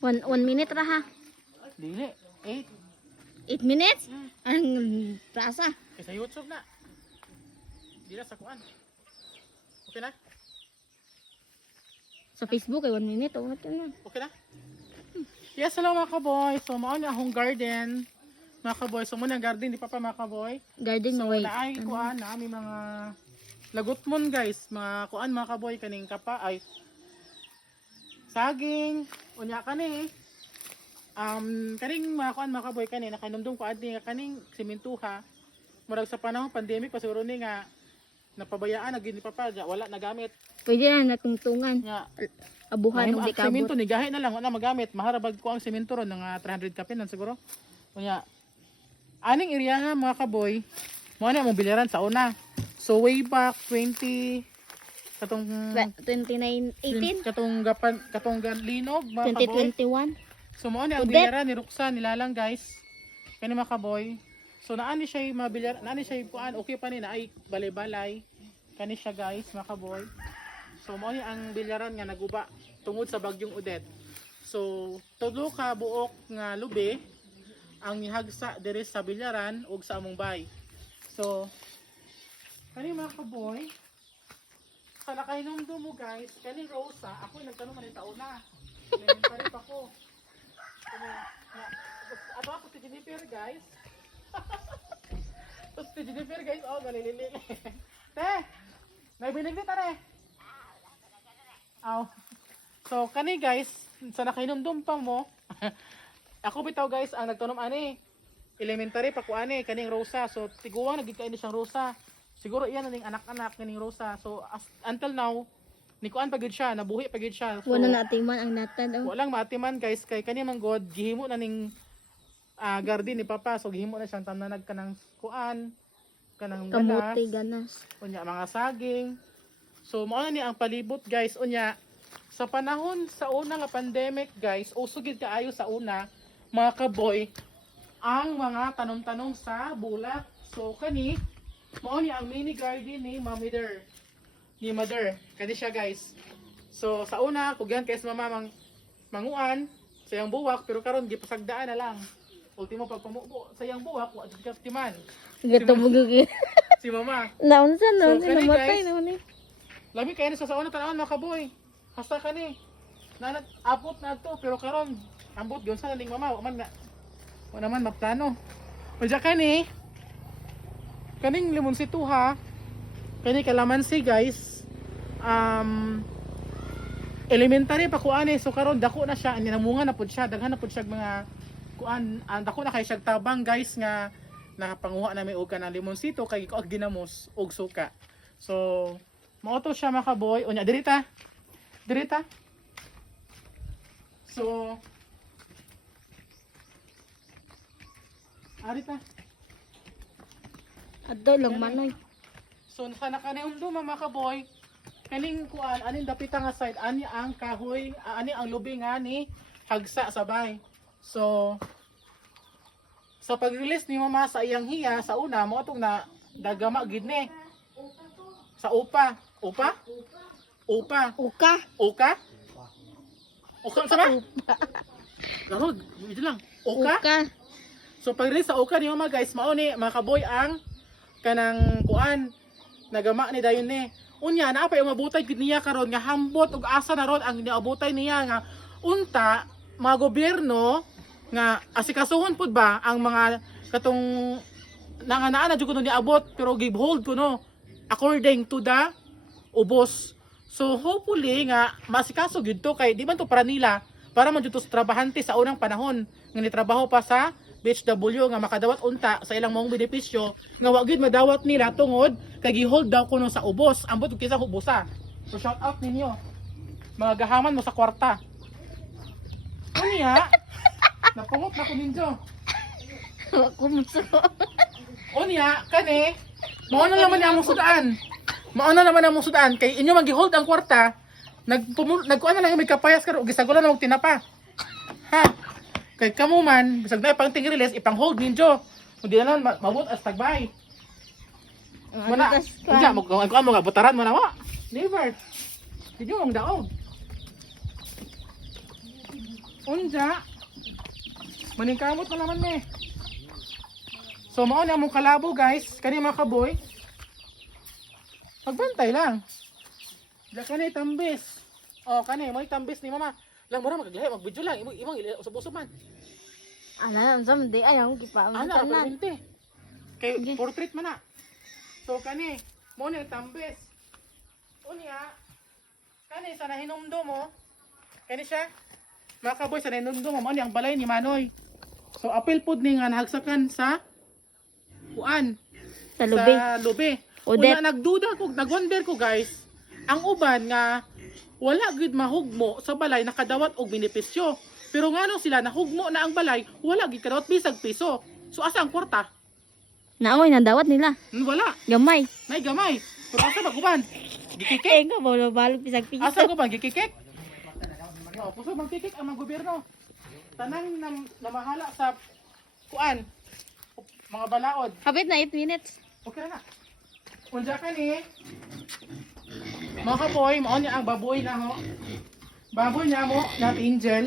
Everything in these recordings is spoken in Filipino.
One minute ra ha. Dili, 8. 8 minutes? Ang tasa. Sa YouTube na. Dila sa kuan. Okay na? Sa Facebook ay 1 minute. O, ito na. Okay na? Yes, hello mga kaboy. So, mao ni akong garden. Mga kaboy, so muna garden, di pa mga kaboy. Garden So, na wait. naay kuan na ami mga lagutmon guys. Mga kuan mga kaboy, kaning kapa ay saging. Unya kani. Kaning mga kuan mga kaboy kani nakanumdum ko adni nga kaning simentuha. Murag sa panahon pandemic pasuro ni nga napabayaan na gini pa wala nagamit. Pwede na natungtungan. Nga Abuhan ng ang semento dekabot. ni gahi na lang wala magamit. Maharabag ko ang semento ron nga 300 kapinan siguro. Unya aning area nga mga kaboy, mo na mong biliran sa una. So way back 20 katong 29, 18, katong linog mga kaboy. 2021. So mo ni ang Udet. biliran ni Roxanne nilalang guys. Kani mga kaboy. So naani siya mabilyar, naani siya kuan okay pa ni na ay balay-balay. Kani siya guys mga kaboy. So mo ni ang bilyaran nga naguba tungod sa bagyong Udet. So tulo ka buok nga lubi ang nihagsa diri sa bilyaran ug sa among bay. So kani mga kaboy, sa nakainomdom mo guys, kani Rosa, ako nagtanong man taon na. Elementary pa ko. Ato ako si Jennifer guys. So si Jennifer guys, oh galilili. Te, naibinig ni tare. Aw. So kani guys, sa nakainomdom pa mo. Ako bitaw guys ang nagtanom ani. Elementary pa ko ani kaning Rosa. So tiguang nagikain siyang Rosa. Siguro iyan ning anak-anak kaning Rosa. So until now ni kuan pagid siya, nabuhi pagid siya. So, Wala na atiman ang natad. Oh. walang maatiman guys kay kani man god gihimo na ning garden ni Papa. So gihimo na siyang tananag kanang kuan, kanang Kamote, ganas, ganas. unya mga saging. So mao na ni ang palibot guys. Unya sa panahon sa una nga pandemic guys, usugid kaayo sa una mga kaboy ang mga tanom-tanom sa bulak. So kani mao ni ang mini garden ni Mother. Ni Mother. Kani siya guys. So sa una kugyan kay sa mama manguan sa iyang buwak pero karon gipasagdaan na lang. Ultimo pag pamubo sa iyang buwak wa jud kaptiman. Gatumugugi. Si mama. Naunsa no? So, kani, Namatay guys, naman eh. Lami kay sa una tanawon mga kaboy. Hasta kani. Nanat abot na to pero karon ambot gyud sa ning mama wa man na wa naman maplano. Unya kani kaning limonsituha kani kalamansi guys. Elementary pa kuan so karon dako na siya ani namunga na pud siya daghan na pud siya mga kuan dako na kay siya tabang guys nga nakapanguha na may og kanang limonsito kay ko ginamos og suka. So mao to siya mga kaboy. Unya diri ta. Diri ta. So ari ta. Adto lang manoy. So sa nakanihumdum mga kaboy, kaning kuan aning dapita nga side ani ang kahoy, ani ang lubi nga ni hagsa sabay. So sa pag-release ni mama sa iyang hiya sa una mo atong na dagama gid ni. Sa upa. Upa? Upa. Uka. Uka? Uka sa ba? Garod, ito lang. Uka? Uka. So pag-release sa uka ni mama guys, mao ni mga kaboy ang kanang kuan nagama ni dayon ni. Unya na pa yung mabutay gid niya karon nga hambot ug asa na ron ang niabutay niya nga unta mga gobyerno nga asikasuhon pud ba ang mga katong nanganaan na jud kuno niabot pero give hold kuno according to the ubos. So hopefully nga masikaso gyud to kay di man to para nila para man jud to sa trabahante sa unang panahon nga nitrabaho pa sa BHW nga makadawat unta sa ilang mong benepisyo nga wa gyud madawat nila tungod kay gi-hold daw kuno sa ubos ambot kisa ubosa. So shout out ninyo mga gahaman mo sa kwarta. Unya napungot na ko ninyo. Kumusta ko? Unya kani mao na naman among sudaan. Mao na naman among sudaan kay inyo magi-hold ang kwarta nagkuan na lang may kapayas karon gisagulan og tinapa. Ha? Kay kamo man, bisag na pang ting-release, ipang-hold ninyo. Hindi na lang, mabot as tagbay. Muna, hindi mo nga butaran mo na wa. Never. Hindi mo ang daog. Unja. Maningkamot na naman me. So mao na among kalabo guys, kani mga kaboy. Pagbantay lang. Da kani tambis. Oh, kani mo tambis ni mama. Lang mura magaglahi, mag-video lang. Imong usab-usab man. Ala, sam di ayaw gipa. Ana, Tanan. presente. Kay Okay. portrait man na. So kani, mo ni tambis. Unya, kani sa nahinumdo mo. Kani siya. Mga kaboy sa nahinumdo mo, mo ni ang balay ni Manoy. So apil pud ni nga nahagsakan sa kuan. Sa lubi. Sa lubi. Udet. Una nagduda ko, nagwonder ko guys. Ang uban nga wala gid mahugmo sa balay nakadawat og benepisyo. Pero nganong sila nahugmo na ang balay, wala gid kadawat bisag piso. So asa ang kwarta? Naoy nandawat nila. Wala. Gamay. Nay gamay. Pero asa ba uban? Gikikik. Eh nga bolo balog pisag piso. Asa ko ba gikikik? No, puso magkikik ang mga gobyerno. Tanang namahala sa kuan mga balaod. Kapit na 8 minutes. Okay na. Unsa ka ni? Mga kapoy, mao niya ang baboy na ho. Baboy niya mo, not angel.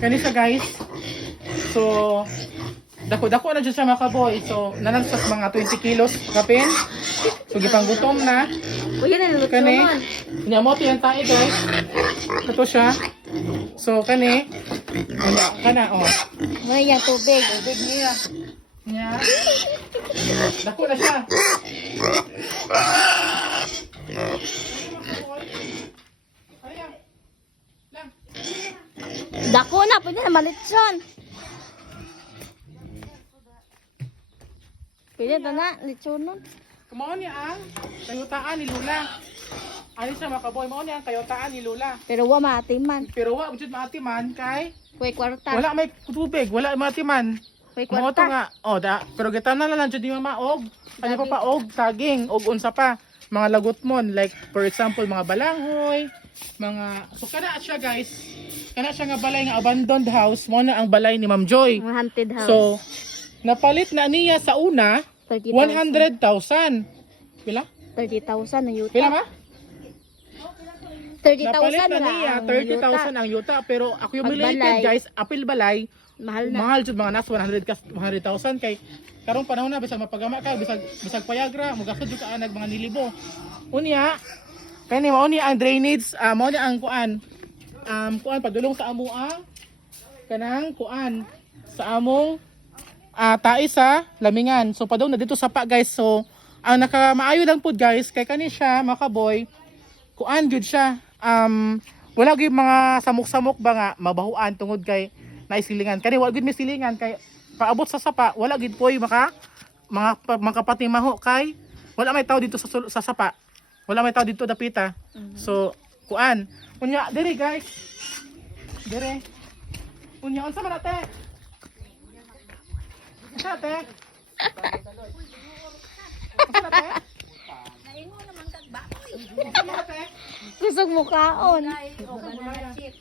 Kanisa guys. So, dako-dako na dyan siya mga kaboy. So, nalagsas mga 20 kilos kapin. So, gipanggutom na. Uy, na luto Kani, man. niyamoto yan tayo guys. Ito siya. So, kani. Kana, oh. May yang tubig. Tubig niya. Niya. Dako na siya. Ayan. Lang. Dako na, pwede na malitson. Pwede na na, litsonon. Mao ni ang kayutaan ni Lula. Ani siya mga kaboy, mao ni ang kayutaan ni Lula. Pero wa maatiman. Pero wa jud maatiman kay Kuy kwarta. wala may tubig, wala maatiman. Kuy Mao to kwarta. nga. Oh, pero gitanan na lang jud ni mama og kanya pa og saging og unsa pa mga lagutmon like for example mga balanghoy, mga so kana siya guys. Kana siya nga balay nga abandoned house, mo na ang balay ni Ma'am Joy. Mga haunted house. So napalit na niya sa una 30,000. 100,000. Pila? 30,000 ang yuta. Pila ma? 30,000 Napalit na na niya ang 30,000 yuta. ang yuta pero accumulated Pagbalay. guys, apil balay, Mahal na. mahal jud mga nas 100,000 kay karong panahon na bisag mapagama ka, bisag payagra, mugasod jud ka nag mga nilibo. Unya, kani mao ni ang drainage, mao ni ang kuan. Kuan padulong sa amo ang kanang kuan sa among tae sa lamingan. So padung na dito sa pa guys. So ang nakamaayo lang pud guys kay kani siya makaboy kuan gyud siya. Wala gyud mga samok-samok ba nga mabahuan tungod kay naisilingan. Kani wala gyud may silingan kay paabot sa sapa wala gyud poy makapati maho kay wala may tao dito sa sapa. Wala may tao dito dapita. So kuan unya dire guys. Dire. Unya unsa man ate? Unsa ate? Unsa ate? Naingo naman kag bakoy. Unsa man ate? Kusog mukaon. O banana chip.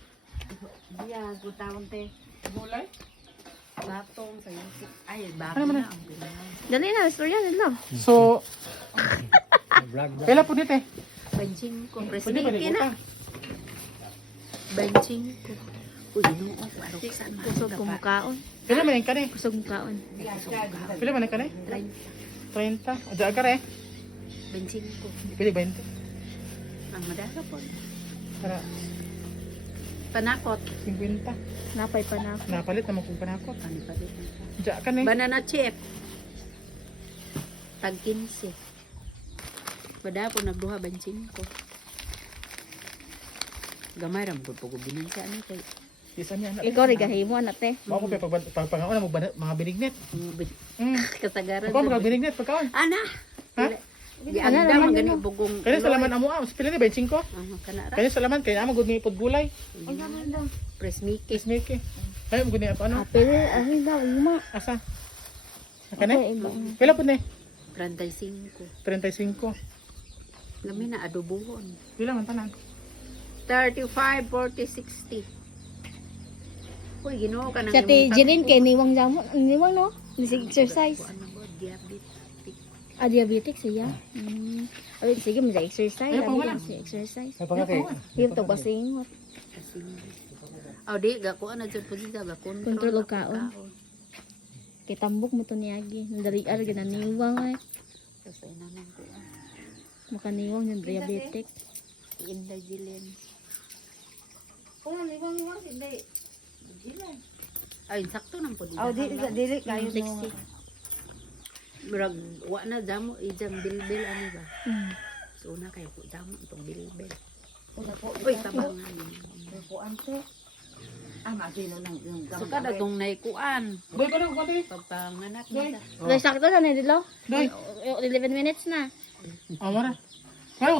Diya, gutawon te. Gulay? Batong sa yusik. Ay, Ano bago man na ang bilang. Dali na, istorya nila. So, kailan po dito eh? Benching ko. Pwede ba Presidente rin na. Benching ko. Uy, nung o, parang saan Kusog mukaon. Kailan man yung kani? Kusog mukaon. Kailan man yung kani? 30. Ada agar eh? Benching ko. Pili 20. Ang madara po. Para Panakot. 50. Napay pa na ako. Napalit naman kung panakot. Ano pa dito? Diya ka eh. Banana chip. Tag 15. Pada po nagduha benching ko. Gamay ram ko pag binansa ano kay Isa niya anak. Ikaw rin gahimo na te. Ako pa pagpangaon mo mga binignet. kasagaran. Ako mga binignet pagkaon. Ana. Ha? Di Ano anda naman man gani yun, bugong. Kaya sa laman amo pila ni 25 ko. Kana ra. Kaya sa laman kaya amo gud ni ipod gulay. Press Mickey. Kiss make. Kaya mo gud ni apa ano? Pero, ay daw, ima. Asa? Kani? Okay, iba. Pila pud ni? 35. 35. Lami na adobohon. Pila man tanan? 35, 40, 60. Uy, ginoo ka nang Sa te Jeline kay niwang jamo, niwang no? Nisig exercise. Ano ba, diabetes. Ah, diabetic siya. Ay, sige, may exercise. Ay, pang wala. Ano siya exercise? Ay pangakay. Yung to basingot. Kasi Aw di ga ko ana jud pud ga Kontrol og kaon. Kay tambok mo to niyagi. Nandariar ginaniwang ay. Sa inanan ko. Makaniwang yung diabetic. Inday Jilin. Ay sakto nang pud. Dili kayo Flexi. Murag wa na damo ijang bilbil ani ba. Mm. So na kay po damo itong bilbil. po. Uy tabangan. Po ante. Masino nang yung So kada tong naikuan. Boy, ko na, boy. Pagpanganak na. Guys, sakto na na dilo. Day. 11 minutes na. Amara. Ay,